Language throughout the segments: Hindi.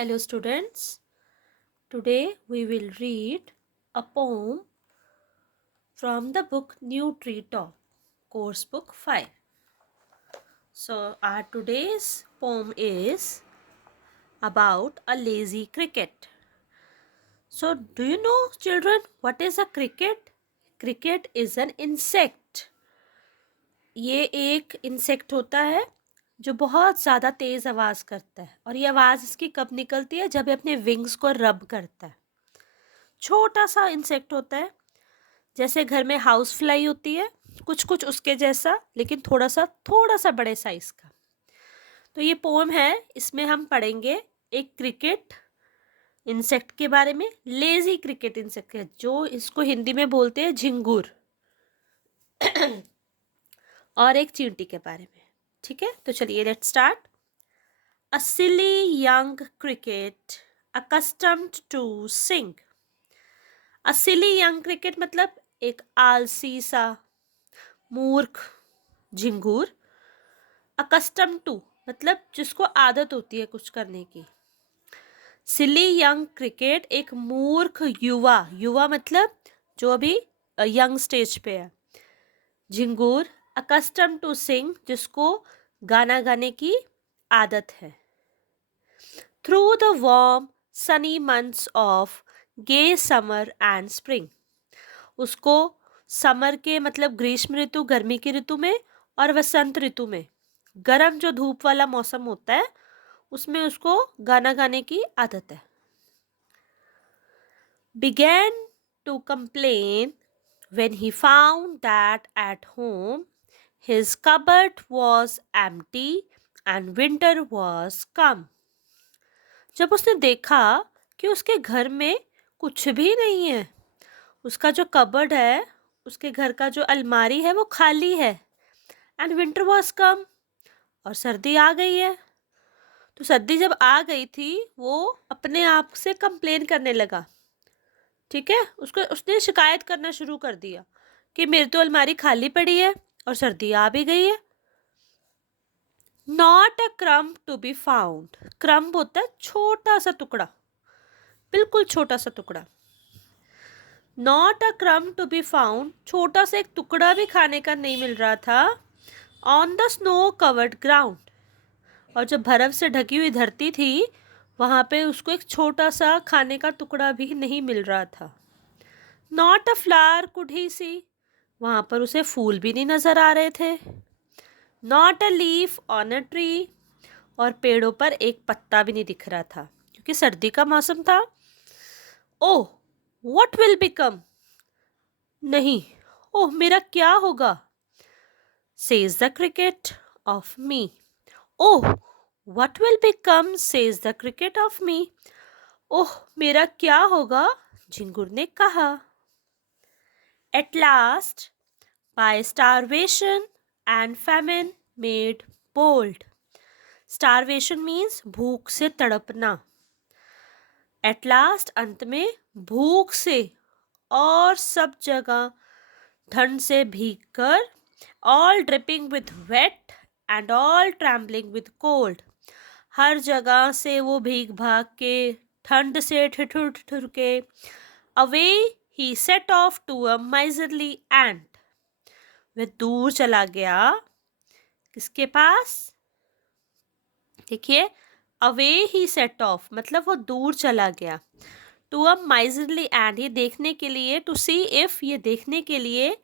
Hello, students. Today we will read a poem from the book New Tree Top, Course Book 5. So, our today's poem is about a lazy cricket. So, do you know, children, what is a cricket? Cricket is an insect. ये एक इंसेक्ट होता है जो बहुत ज़्यादा तेज़ आवाज़ करता है और ये आवाज़ इसकी कब निकलती है जब ये अपने विंग्स को रब करता है। छोटा सा इंसेक्ट होता है, जैसे घर में हाउस फ्लाई होती है, कुछ कुछ उसके जैसा, लेकिन थोड़ा सा बड़े साइज का। तो ये पोम है, इसमें हम पढ़ेंगे एक क्रिकेट इंसेक्ट के बारे में, लेजी क्रिकेट इंसेक्ट है जो इसको हिंदी में बोलते हैं झिंगुर और एक चींटी के बारे में। ठीक है, तो चलिए let's start. A silly young cricket accustomed to sing. A silly young cricket मतलब एक आलसी सा मूर्ख झिंगूर। अकस्टम टू मतलब जिसको आदत होती है कुछ करने की। सिली यंग क्रिकेट एक मूर्ख युवा, युवा मतलब जो अभी यंग स्टेज पे है। झिंगूर अकस्टम टू सिंग जिसको गाना गाने की आदत है। Through the warm sunny months of gay summer and spring, उसको समर के मतलब ग्रीष्म ऋतु, गर्मी की ऋतु में, और वसंत ऋतु में, गर्म जो धूप वाला मौसम होता है उसमें उसको गाना गाने की आदत है। began to complain when he found that at home his cupboard was empty and winter was come। जब उसने देखा कि उसके घर में कुछ भी नहीं है, उसका जो कबर्ड है, उसके घर का जो अलमारी है वो खाली है, एंड विंटर वॉज कम, और सर्दी आ गई है। तो सर्दी जब आ गई थी वो अपने आप से कंप्लेन करने लगा। ठीक है, उसने शिकायत करना शुरू कर दिया कि मेरी तो अलमारी खाली पड़ी है और सर्दी आ भी गई है। Not a crumb to be found. Crumb होता है छोटा सा टुकड़ा, बिल्कुल छोटा सा टुकड़ा। Not a crumb to be found, छोटा सा एक टुकड़ा भी खाने का नहीं मिल रहा था। On the snow covered ground, और जब बर्फ से ढकी हुई धरती थी वहाँ पे उसको एक छोटा सा खाने का टुकड़ा भी नहीं मिल रहा था। Not a flower could he see, वहाँ पर उसे फूल भी नहीं नज़र आ रहे थे। Not a leaf on a tree, और पेड़ों पर एक पत्ता भी नहीं दिख रहा था क्योंकि सर्दी का मौसम था। ओह व्हाट विल बिकम, नहीं, ओह मेरा क्या होगा। Says the cricket of me, oh what will become says the cricket of me, ओह मेरा क्या होगा, झिंगुर ने कहा। At last by starvation and famine made bold। starvation means भूख से तड़पना। at last अंत में भूख से और सब जगह ठंड से भीग कर, all dripping with wet and all trembling with cold, हर जगह से वो भीग भाग के, ठंड से ठिठुर ठिठुर के, away he set off to a miserly ant, वह दूर चला गया किसके पास। देखिए, अवे ही सेट ऑफ मतलब वो दूर चला गया। टू अ माइजरली एंड, ये देखने के लिए, टू सी इफ ये देखने के लिए,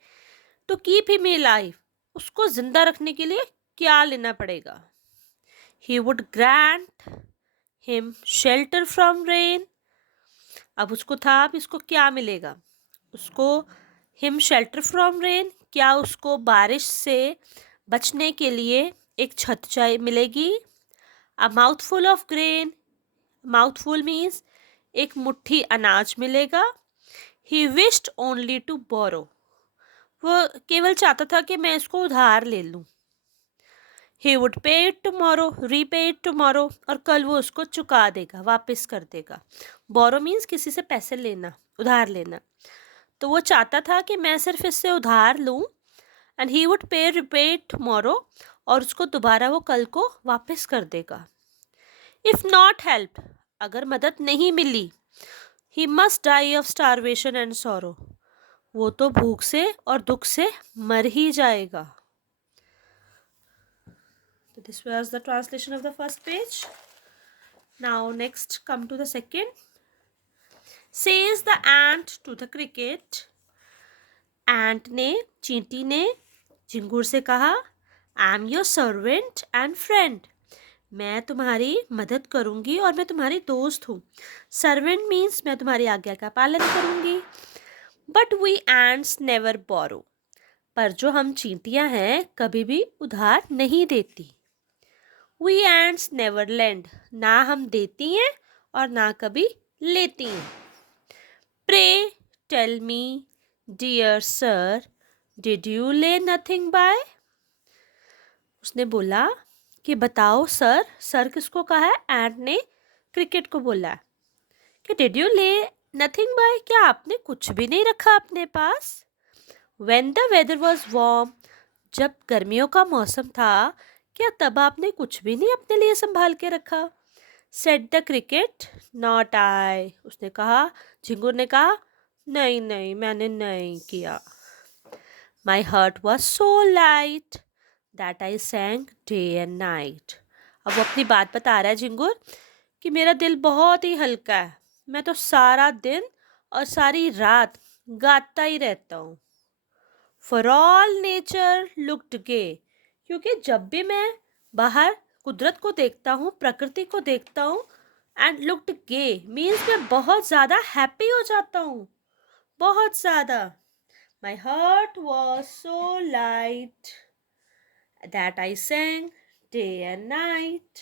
टू कीप हिम अलाइव उसको जिंदा रखने के लिए क्या लेना पड़ेगा। He would grant him shelter from rain, अब उसको था अब इसको क्या मिलेगा, उसको हिम शेल्टर फ्रॉम रेन, क्या उसको बारिश से बचने के लिए एक छत चाहिए मिलेगी। A mouthful of grain, mouthful means एक मुट्ठी अनाज मिलेगा। He wished only to borrow, वो केवल चाहता था कि मैं इसको उधार ले लूँ। ही वुड पे it tomorrow, repay it tomorrow, और कल वो उसको चुका देगा, वापस कर देगा। बोरो मीन्स किसी से पैसे लेना, उधार लेना। तो वो चाहता था कि मैं सिर्फ इससे उधार लूँ, एंड ही वुड पे रिपे इट टुमारो, और उसको दोबारा वो कल को वापस कर देगा। इफ नॉट हेल्प, अगर मदद नहीं मिली, he must die of starvation and sorrow, वो तो भूख से और दुख से मर ही जाएगा. So this was the translation of the first page. Now next come to the second. Says the ant to the cricket. Ant ने, चींटी ने झिंगुर से कहा, I am your servant and friend. मैं तुम्हारी मदद करूंगी और मैं तुम्हारी दोस्त हूँ. सर्वेंट मीन्स मैं तुम्हारी आज्ञा का पालन करूंगी. बट वी एंट्स नेवर बोरो, पर जो हम चींटियाँ हैं कभी भी उधार नहीं देती. वी एंट्स नेवर लेंड, ना हम देती हैं और ना कभी लेती हैं. Pray tell me dear sir, did you lay nothing by. उसने बोला कि बताओ सर. सर किसको कहा है? एंट ने क्रिकेट को बोला है कि did you lay nothing by, क्या आपने कुछ भी नहीं रखा अपने पास. When the weather was warm, जब गर्मियों का मौसम था, क्या तब आपने कुछ भी नहीं अपने लिए संभाल के रखा. Said the cricket, not I. उसने कहा, झिंगुर ने कहा, नहीं नहीं मैंने नहीं किया. माई heart was so light that I सैंग day and night. अब वो अपनी बात बता रहा है झिंगुर कि मेरा दिल बहुत ही हल्का है, मैं तो सारा दिन और सारी रात गाता ही रहता हूँ. फॉर ऑल नेचर लुक्ड गे, क्योंकि जब भी मैं बाहर कुदरत को देखता हूँ, प्रकृति को देखता हूँ, एंड लुक्ड गे मीन्स मैं बहुत ज़्यादा हैप्पी हो जाता हूँ, बहुत ज़्यादा. My heart was so light that I sang day and night.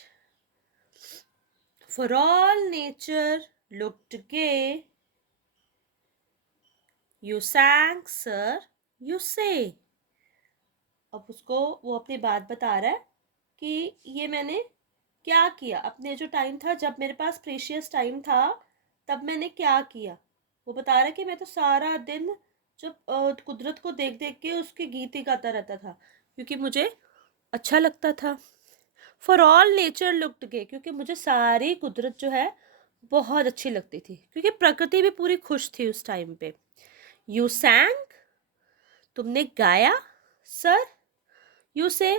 For all nature looked gay, you sang sir, you say. अब उसको वो अपनी बात बता रहा है कि ये मैंने क्या किया, अपने जो टाइम था, जब मेरे पास प्रेशियस टाइम था, तब मैंने क्या किया. वो बता रहा है कि मैं तो सारा दिन जब कुदरत को देख देख के उसके गीत ही गाता रहता था, क्योंकि मुझे अच्छा लगता था. फॉर ऑल नेचर लुक्ड गे, क्योंकि मुझे सारी कुदरत जो है बहुत अच्छी लगती थी, क्योंकि प्रकृति भी पूरी खुश थी उस टाइम पे. यू सैंग, तुमने गाया. सर, यू से,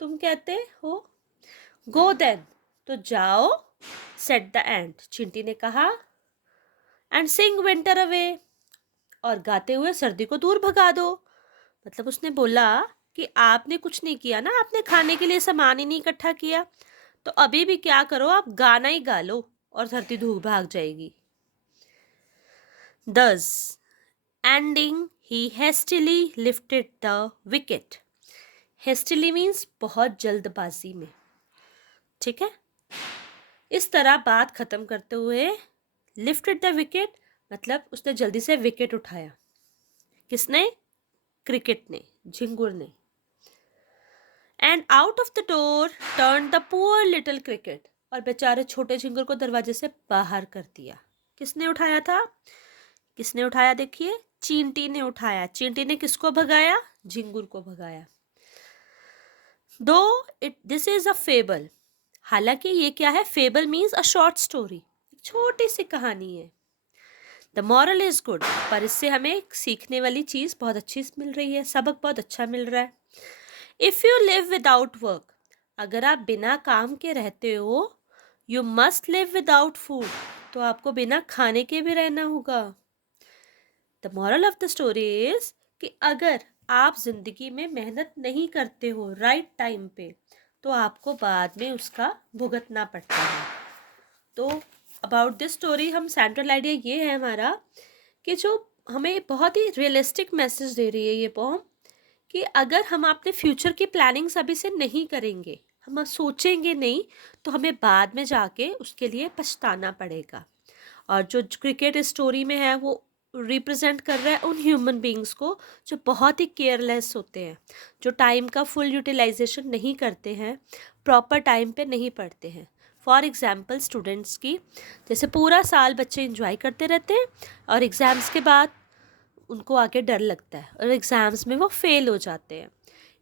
तुम कहते हो. गो देन, तो जाओ. सेट द एंट, चींटी ने कहा. एंड सिंग विंटर अवे, और गाते हुए सर्दी को दूर भगा दो. मतलब उसने बोला कि आपने कुछ नहीं किया ना, आपने खाने के लिए सामान ही नहीं इकट्ठा किया, तो अभी भी क्या करो, आप गाना ही गा लो और सर्दी धूप भाग जाएगी. Thus ending, he hastily lifted the wicket. Hastily means बहुत जल्दबाजी में, ठीक है. इस तरह बात खत्म करते हुए लिफ्टेड द विकेट, मतलब उसने जल्दी से विकेट उठाया. किसने? क्रिकेट ने, झिंगुर ने. And out of the door turn the poor little cricket, और बेचारे छोटे झिंगुर को दरवाजे से बाहर कर दिया. किसने उठाया था? किसने उठाया? देखिए, चींटी ने उठाया. चींटी ने किसको भगाया? झिंगुर को भगाया. दो दिस इज अ फेबल, हालांकि ये क्या है? Fable means a short story, छोटी सी कहानी है. द मॉरल इज गुड, पर इससे हमें सीखने वाली चीज़ बहुत अच्छी मिल रही है, सबक बहुत अच्छा मिल रहा है. If you live without work, अगर आप बिना काम के रहते हो, you must live without food, तो आपको बिना खाने के भी रहना होगा. The moral of the story is कि अगर आप जिंदगी में मेहनत नहीं करते हो राइट टाइम पे, तो आपको बाद में उसका भुगतना पड़ता है. तो अबाउट दिस स्टोरी हम सेंट्रल आइडिया ये है हमारा कि जो हमें बहुत ही रियलिस्टिक मैसेज दे रही है ये पोम, कि अगर हम अपने फ्यूचर की प्लानिंग्स अभी से नहीं करेंगे, हम सोचेंगे नहीं, तो हमें बाद में जाके उसके लिए पछताना पड़ेगा. और जो क्रिकेट स्टोरी में है वो रिप्रेजेंट कर रहा है उन ह्यूमन बींग्स को जो बहुत ही केयरलेस होते हैं, जो टाइम का फुल यूटिलाइजेशन नहीं करते हैं, प्रॉपर टाइम पे नहीं पढ़ते हैं. फॉर एग्ज़ाम्पल स्टूडेंट्स की, जैसे पूरा साल बच्चे इंजॉय करते रहते हैं और एग्ज़ाम्स के बाद उनको आके डर लगता है और एग्ज़ाम्स में वो फेल हो जाते हैं.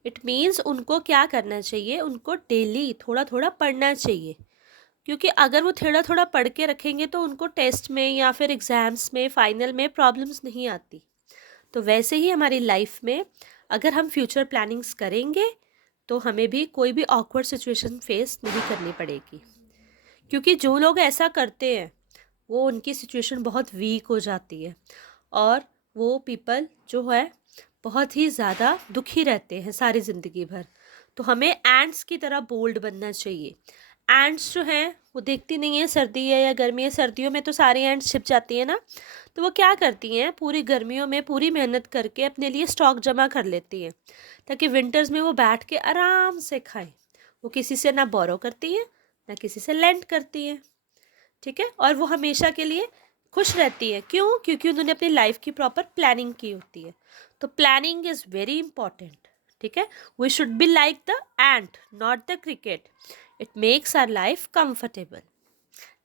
इट मीन्स उनको क्या करना चाहिए? उनको डेली थोड़ा थोड़ा पढ़ना चाहिए. क्योंकि अगर वो थोड़ा थोड़ा पढ़ के रखेंगे तो उनको टेस्ट में या फिर एग्ज़ाम्स में फाइनल में प्रॉब्लम्स नहीं आती। तो वैसे ही हमारी लाइफ में अगर हम फ्यूचर प्लानिंग्स करेंगे तो हमें भी कोई भी ऑकवर्ड सिचुएशन फेस नहीं करनी पड़ेगी। क्योंकि जो लोग ऐसा करते हैं वो उनकी सिचुएशन बहुत वीक हो जाती है और वो पीपल जो है बहुत ही ज़्यादा दुखी रहते हैं सारी ज़िंदगी भर। तो हमें एंट्स की तरह बोल्ड बनना चाहिए। एंट्स जो हैं वो देखती नहीं है सर्दी है या गर्मी है, सर्दियों में तो सारी एंट्स छिप जाती है ना, तो वो क्या करती हैं पूरी गर्मियों में पूरी मेहनत करके अपने लिए स्टॉक जमा कर लेती हैं ताकि विंटर्स में वो बैठ के आराम से खाएं। वो किसी से ना बोरो करती हैं ना किसी से लेंड करती हैं, ठीक है, और वो हमेशा के लिए खुश रहती है। क्यों? क्योंकि उन्होंने अपनी लाइफ की प्रॉपर प्लानिंग की होती है। तो प्लानिंग इज़ वेरी इंपॉर्टेंट, ठीक है। We should be like the ant not the cricket. It makes our life comfortable.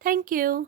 Thank you.